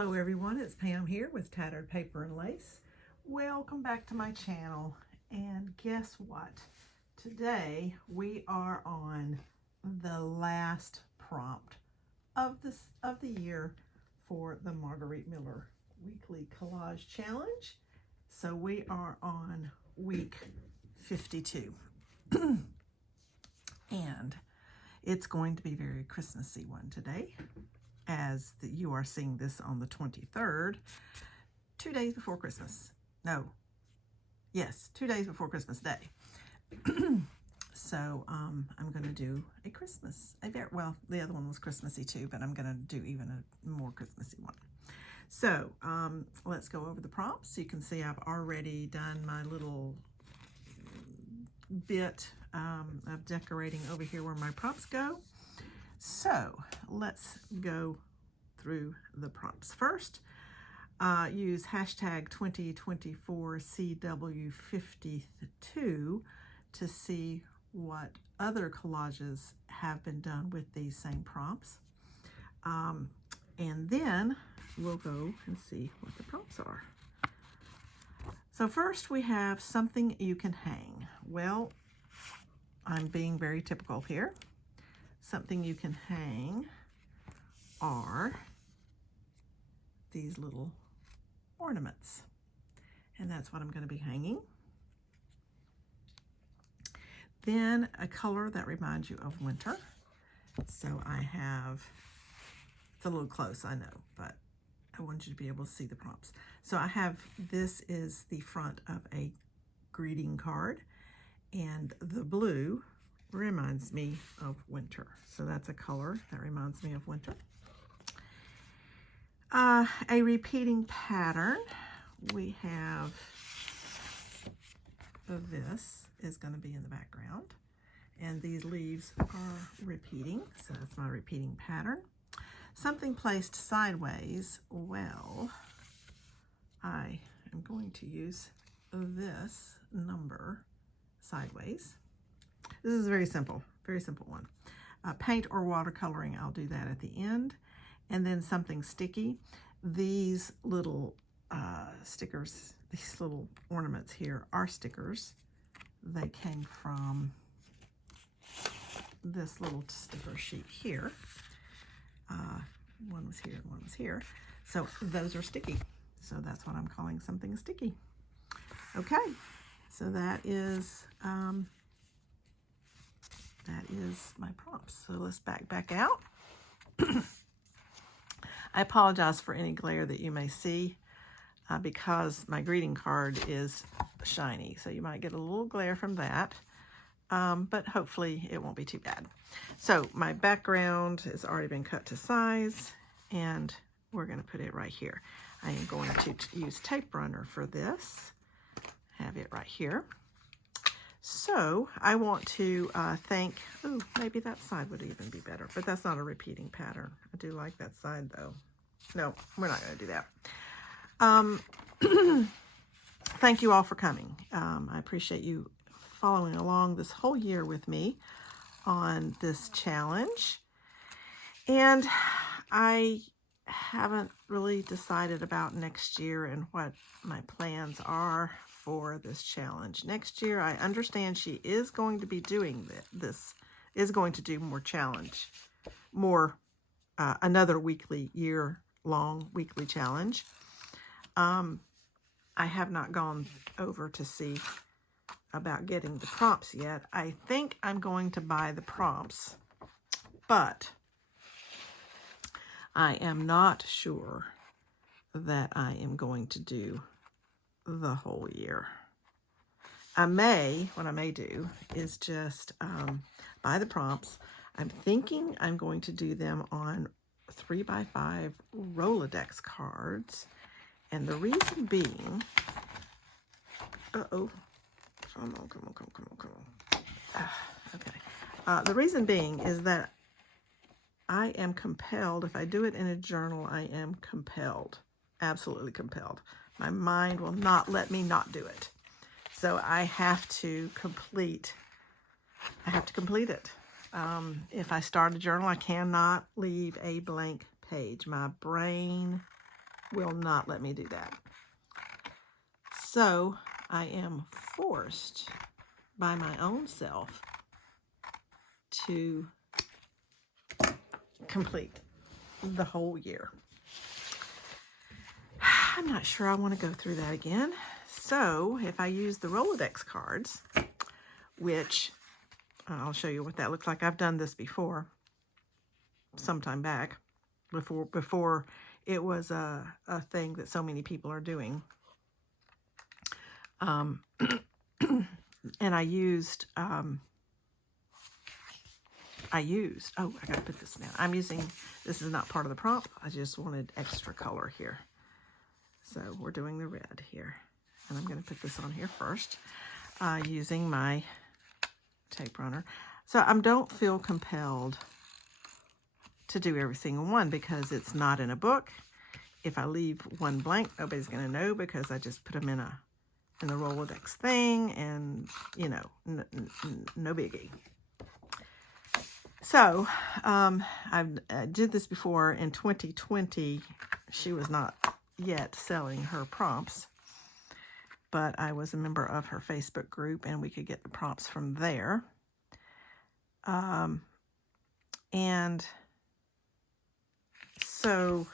Hello everyone, it's Pam here with Tattered Paper and Lace. Welcome back to my channel, and guess what? Today we are on the last prompt of the year for the Margarete Miller Weekly Collage Challenge. So we are on week 52. And it's going to be a very Christmassy one today, as you are seeing this on the 23rd, 2 days before Christmas. No, yes, 2 days before Christmas Day. So I'm going to do a Christmas, well, the other one was Christmassy too, but I'm going to do even a more Christmassy one. So let's go over the prompts. You can see I've already done my little bit of decorating over here where my prompts go. So let's go through the prompts. First, use hashtag 2024CW52 to see what other collages have been done with these same prompts. And then we'll go and see what the prompts are. So first we have something you can hang. Well, I'm being very typical here. Something you can hang are these little ornaments, and that's what I'm going to be hanging. Then a color that reminds you of winter. So I have, it's a little close, I know, but I want you to be able to see the prompts. So I have, this is the front of a greeting card, and the blue reminds me of winter. So that's a color that reminds me of winter. A repeating pattern. We have this is going to be in the background, and these leaves are repeating, so that's my repeating pattern. Something placed sideways. Well, I am going to use this number sideways. This is very simple one. Paint or watercoloring, I'll do that at the end. And then something sticky. These little stickers, these little ornaments here are stickers. They came from this little sticker sheet here. One was here and one was here. So those are sticky. So that's what I'm calling something sticky. Okay, so that is my prompts. So let's back out. I apologize for any glare that you may see because my greeting card is shiny. So you might get a little glare from that, but hopefully it won't be too bad. So my background has already been cut to size, and we're going to put it right here. I am going to use tape runner for this. Have it right here. So I want to thank, oh, maybe that side would even be better, but that's not a repeating pattern. I do like that side though. No, we're not going to do that. Thank you all for coming. I appreciate you following along this whole year with me on this challenge. And I haven't really decided about next year and what my plans are for this challenge. Next year, I understand she is going to be doing this, is going to do more challenge, another weekly, year-long weekly challenge. I have not gone over to see about getting the prompts yet. I think I'm going to buy the prompts, but I am not sure that I am going to do the whole year. What I may do is just buy the prompts. I'm thinking I'm going to do them on 3x5 Rolodex cards. And the reason being, come on. Okay. The reason being is that I am compelled, if I do it in a journal, I am compelled, absolutely compelled. My mind will not let me not do it. So I have to complete it. If I start a journal, I cannot leave a blank page. My brain will not let me do that. So I am forced by my own self to complete the whole year. I'm not sure I want to go through that again. So if I use the Rolodex cards, which I'll show you what that looks like. I've done this before, sometime back, before it was a thing that so many people are doing. And I used, oh, I gotta put this down. I'm using, this is not part of the prompt. I just wanted extra color here. So we're doing the red here. And I'm gonna put this on here first, using my tape runner. So I don't feel compelled to do every single one because it's not in a book. If I leave one blank, nobody's gonna know because I just put them in the Rolodex thing, and you know, no biggie. So I did this before in 2020. She was not yet selling her prompts, but I was a member of her Facebook group and we could get the prompts from there. And so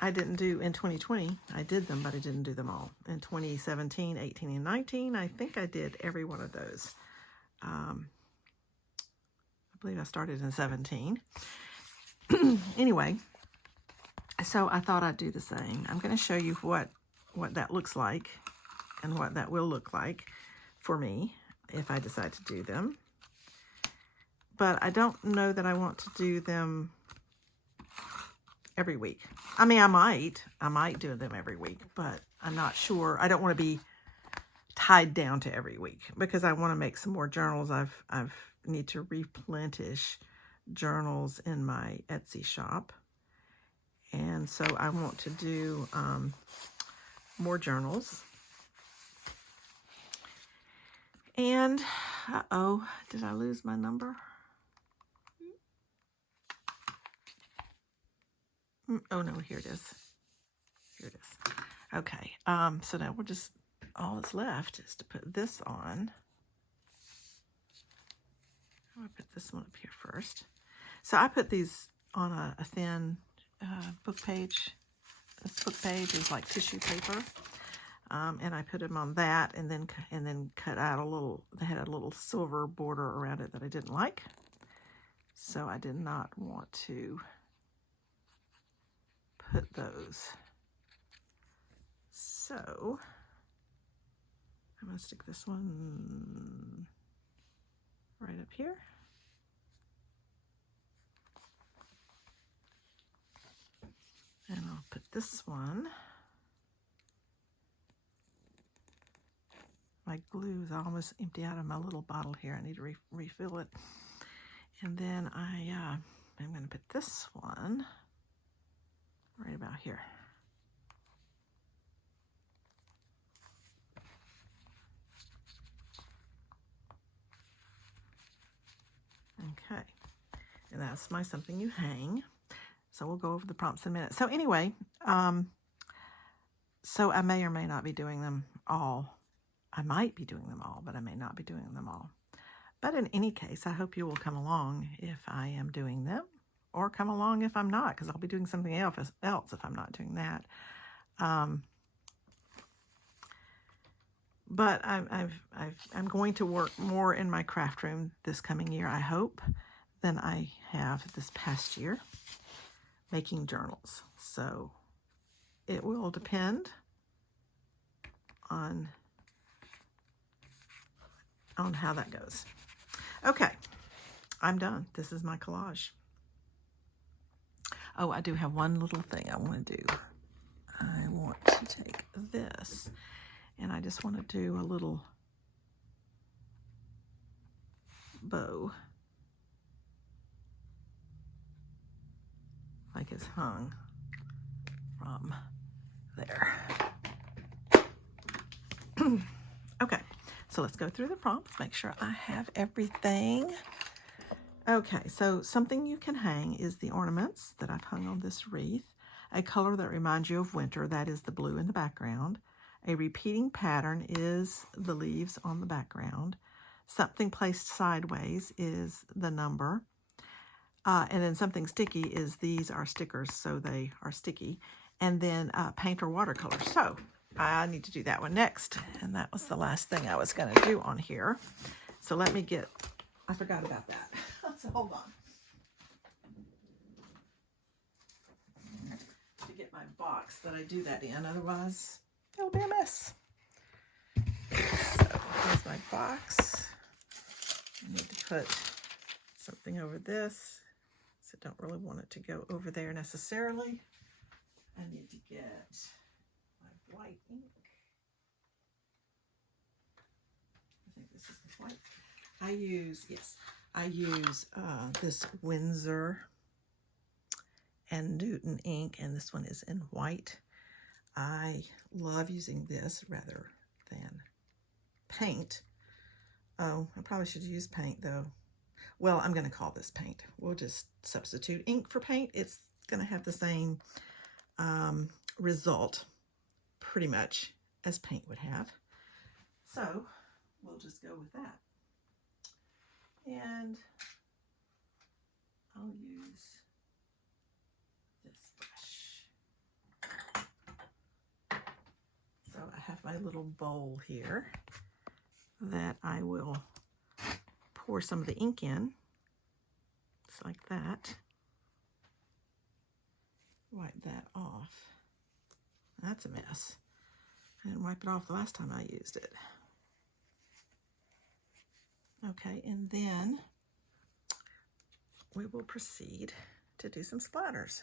I didn't do, in 2020, I did them, but I didn't do them all. In 2017, 18, and 19, I think I did every one of those. I believe I started in 17. Anyway, so I thought I'd do the same. I'm going to show you what that looks like and what that will look like for me if I decide to do them. But I don't know that I want to do them every week. I mean, I might do them every week, but I'm not sure. I don't want to be tied down to every week because I want to make some more journals. I've need to replenish journals in my Etsy shop. And so I want to do more journals. And, uh-oh, did I lose my number? Oh, no, here it is. Here it is. Okay, so now we're just, all that's left is to put this on. I'm going to put this one up here first. So I put these on a thin book page. This book page is like tissue paper. And I put them on that and then cut out a little, they had a little silver border around it that I didn't like. So I did not want to put those. So I'm going to stick this one right up here. And I'll put this one. My glue is almost empty out of my little bottle here. I need to refill it. And then I'm going to put this one right about here. Okay. And that's my something you hang. So we'll go over the prompts in a minute. So anyway, so I may or may not be doing them all. I might be doing them all, but I may not be doing them all. But in any case, I hope you will come along if I am doing them, or come along if I'm not, because I'll be doing something else if I'm not doing that. But I'm going to work more in my craft room this coming year, I hope, than I have this past year, making journals. So it will depend on how that goes. Okay, I'm done. This is my collage. Oh, I do have one little thing I want to do. I want to take this, and I just want to do a little bow, like it's hung from there. Okay, so let's go through the prompts, make sure I have everything. Okay, so something you can hang is the ornaments that I've hung on this wreath. A color that reminds you of winter, that is the blue in the background. A repeating pattern is the leaves on the background. Something placed sideways is the number. And then something sticky is, these are stickers, so they are sticky. And then paint or watercolor. So I need to do that one next. And that was the last thing I was going to do on here. So let me get, I forgot about that. So hold on. To get my box that I do that in, otherwise it'll be a mess. So here's my box. I need to put something over this. So I don't really want it to go over there necessarily. I need to get my white ink. I think this is the white. I use this Winsor and Newton ink, and this one is in white. I love using this rather than paint. Oh, I probably should use paint though. Well, I'm going to call this paint. We'll just substitute ink for paint. It's going to have the same result pretty much as paint would have. So we'll just go with that. And I'll use this brush. So I have my little bowl here that I will pour some of the ink in, just like that. Wipe that off. That's a mess. I didn't wipe it off the last time I used it. Okay, and then we will proceed to do some splatters.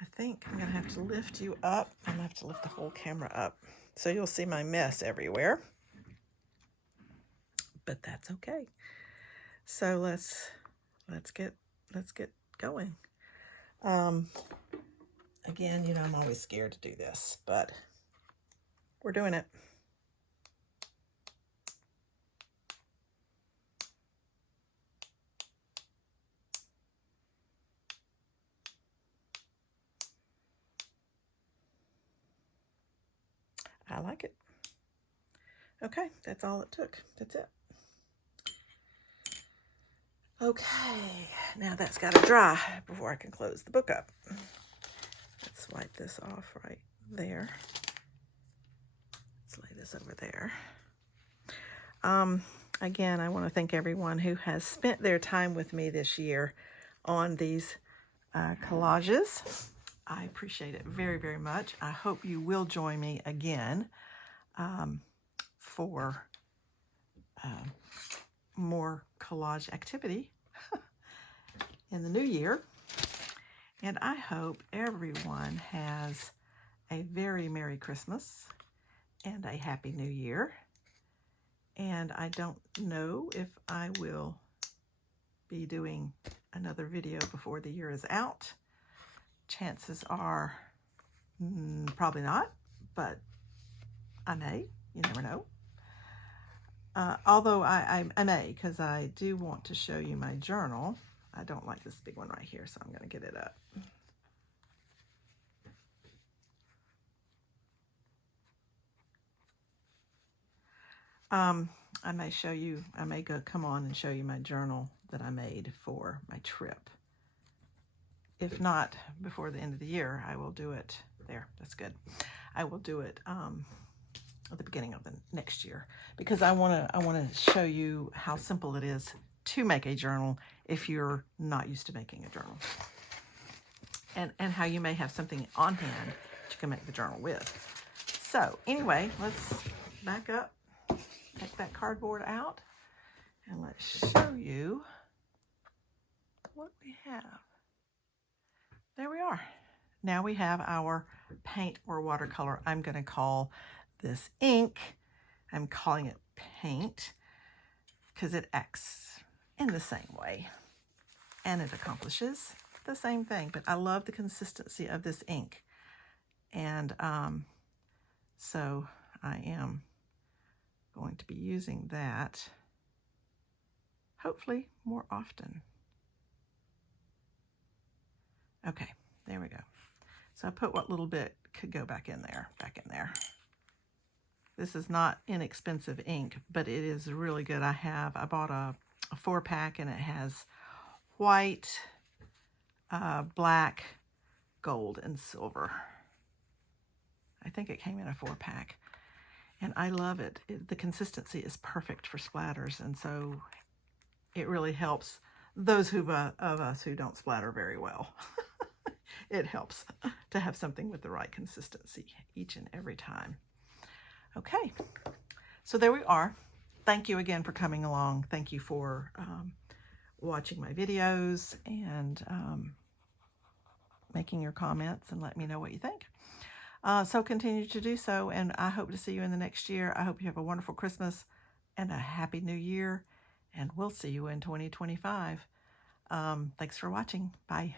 I think I'm gonna have to lift you up. I'm gonna have to lift the whole camera up, so you'll see my mess everywhere. But that's okay. So let's get going. Again, you know, I'm always scared to do this, but we're doing it. I like it. Okay, that's all it took. That's it. Okay, now that's got to dry before I can close the book up. Let's wipe this off right there. Let's lay this over there. Again, I want to thank everyone who has spent their time with me this year on these collages. I appreciate it very, very much. I hope you will join me again for more collage activity in the new year. And I hope everyone has a very Merry Christmas and a Happy New Year. And I don't know if I will be doing another video before the year is out. Chances are probably not, but I may. You never know. Although I may, because I do want to show you my journal. I don't like this big one right here, so I'm going to get it up. I may show you, I may come on and show you my journal that I made for my trip. If not before the end of the year, I will do it there. That's good. I will do it at the beginning of the next year, because I want to show you how simple it is to make a journal if you're not used to making a journal, and how you may have something on hand that you can make the journal with. So anyway, let's back up, take that cardboard out, and let's show you what we have. There we are. Now we have our paint or watercolor. I'm going to call this ink. I'm calling it paint because it acts in the same way and it accomplishes the same thing. But I love the consistency of this ink. And so I am going to be using that hopefully more often. Okay, there we go. So I put what little bit could go back in there. This is not inexpensive ink, but it is really good. I bought a 4-pack, and it has white, black, gold, and silver. I think it came in a 4-pack, and I love it. The consistency is perfect for splatters, and so it really helps those of us who don't splatter very well. It helps to have something with the right consistency each and every time. Okay, so there we are. Thank you again for coming along. Thank you for watching my videos and making your comments and let me know what you think. So continue to do so, and I hope to see you in the next year. I hope you have a wonderful Christmas and a happy new year, and we'll see you in 2025. Thanks for watching. Bye.